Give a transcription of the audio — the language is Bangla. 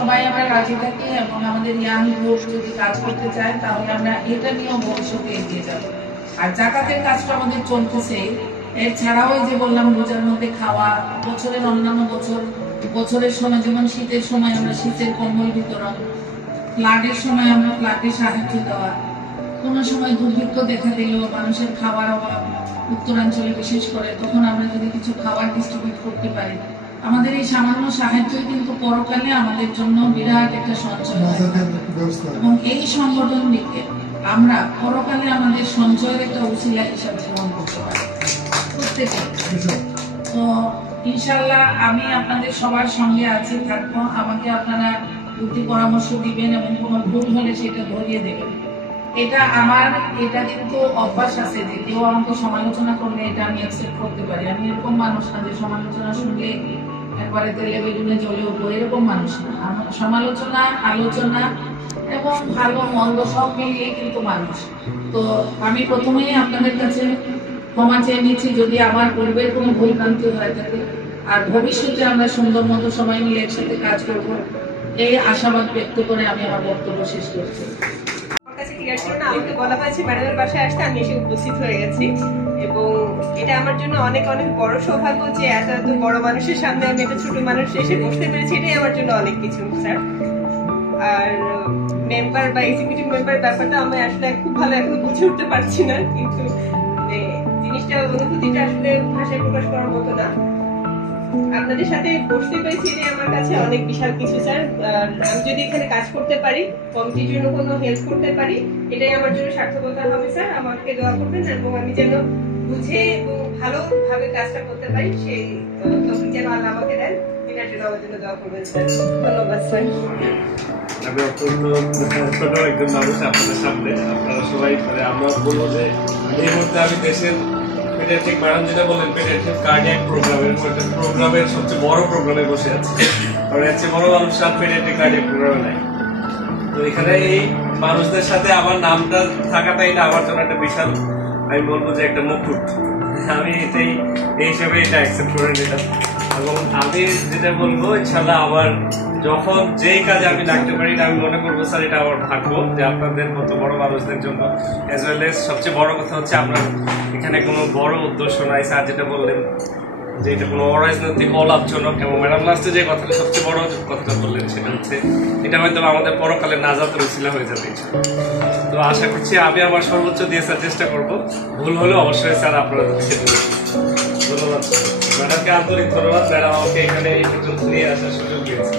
সবাই আমরা রাজি থাকি এবং আমাদের ইয়াং গ্রুপ যদি কাজ করতে চায় তাহলে আমরা এটা নিয়েও ভবিষ্যতে এগিয়ে যাব। আর জাকাতের কাজটা আমাদের চলতেছে, এছাড়াও যে বললাম রোজার মধ্যে খাওয়া, বছরের অন্যান্য বছরের সময় যেমন শীতের সময় আমরা শীতের কম্বল বিতরণ, ফ্লাডের সময় আমরা ফ্লাডে সাহায্য দেওয়া, কোনো সময় দুর্ভিক্ষ দেখা দিল, মানুষের খাবার অভাব উত্তরাঞ্চলে বিশেষ করে, তখন আমরা যদি কিছু খাবার ডিস্ট্রিবিউট করতে পারি, আমাদের এই সামান্য সাহায্যই কিন্তু পরকালে আমাদের জন্য বিরাট একটা সঞ্চয়, এবং এই সংগঠন দিকে আমরা পরকালে আমাদের সঞ্চয়ের একটা উসিলা হিসাবে গ্রহণ করতে পারি প্রত্যেকে। তো ইনশাল্লাহ আমি আপনাদের সবার সঙ্গে আছি, থাকবো। আমাকে আপনারা বুদ্ধি পরামর্শ দিবেন এবং কোনো ভুল হলে সেটা ধরিয়ে দেবেন। এটা কিন্তু অভ্যাস আছে যে কেউ আমাকে সমালোচনা করলে এটা আমি অ্যাকসেপ্ট করতে পারি। আমি এরকম মানুষ না যে সমালোচনা শুনলে একবারে তেলে বেগুনে জ্বলে উঠবো, এরকম মানুষ না। আমার সমালোচনা, আলোচনা এবং ভালো মন্দ সব মিলিয়ে কিন্তু মানুষ। তো আমি প্রথমেই আপনাদের কাছে ক্ষমা চেয়ে নিচ্ছি যদি আমার পূর্বের কোনো ভুল ভ্রান্তি হয়ে থাকে, আর ভবিষ্যতে আমরা সুন্দর মতো সবাই মিলে একসাথে কাজ করব, এই আশাবাদ ব্যক্ত করে আমি আমার বক্তব্য শেষ করছি। আমাকে বলা হয়েছে ম্যাডামের বাসায় আসতে, আমি এসে উপস্থিত হয়ে গেছি এবং এটা আমার জন্য অনেক অনেক বড় সৌভাগ্য যে এত এত বড় মানুষের সামনে আমি একটা ছোট মানুষ এসে বসতে পেরেছি, এটাই আমার জন্য অনেক কিছু স্যার। আর মেম্বার বা এক্সিকিউটিভ মেম্বার ব্যাপারটা আমি আসলে খুব ভালো এখনো বুঝে উঠতে পারছি না, কিন্তু জিনিসটা অনুভূতিটা আসলে ভাষায় প্রকাশ করার মতো না। আপনাদের সাথে বসতে পেরেছি এটাই আমার কাছে অনেক বিশাল কিছু স্যার। আমি যদি এখানে কাজ করতে পারি, কমিটির জন্য কোনো হেল্প করতে পারি, এটাই আমার জন্য সার্থকতা হবে স্যার। আমাকে দোয়া করবেন এবং আমি যেন বুঝে এবং ভালোভাবে কাজটা করতে পারি, সেই তৌফিক যেন আল্লাহ আমাকে দেন, এটার জন্য আমার জন্য দোয়া করবেন স্যার। ধন্যবাদ স্যার। আমি অত্যন্ত ছোট একজন মানুষ আপনাদের সামনে, আপনারা সবাই আমরা বলবো যে এই মুহূর্তে আমি দেশের পেডিয়াট্রিক ম্যাডাম যেটা বলেন পেডিয়াট্রিক কার্ডিয়াক প্রোগ্রামের সবচেয়ে বড় প্রোগ্রামে বসে আছে, কারণ এর চেয়ে বড় মানুষ আর পেডিয়াট্রিক কার্ডিয়াক প্রোগ্রামে নাই। তো এখানে এই মানুষদের সাথে আমার নামটা থাকাটা এটা আমার জন্য একটা বিশাল, আমি বলবো যে একটা মুকুট। আমি এই হিসেবে এটা অ্যাকসেপ্ট করে নিলাম এবং আমি যেটা বলবো ইনশাল্লাহ আবার যখন যেই কাজে আমি লাগতে পারি আমি মনে করবো স্যার এটা আমার ভাগ্য যে আপনাদের মতো বড় মানুষদের জন্য অ্যাজ ওয়েল এজ সবচেয়ে বড় কথা হচ্ছে আমরা এখানে কোনো বড় উদ্দেশ্য নাই। স্যার যেটা বললেন যে এটা কোনো অরাজনৈতিক অলাভজনক, এবং ম্যাডাম লাস্টে যে কথাটা সবচেয়ে বড় কথাটা বললেন সেটা হচ্ছে এটা হয়তো আমাদের পরকালে নাজাতের উসিলা হয়ে যাবে। তো আশা করছি আমি আমার সর্বোচ্চ দিয়ে স্যার চেষ্টা করবো, ভুল হলে অবশ্যই স্যার আপনারা ধন্যবাদ। ম্যাডামকে আন্তরিক ধন্যবাদ, ম্যাডাম আমাকে এখানে এই পর্যন্ত নিয়ে আসার সুযোগ দিয়েছে।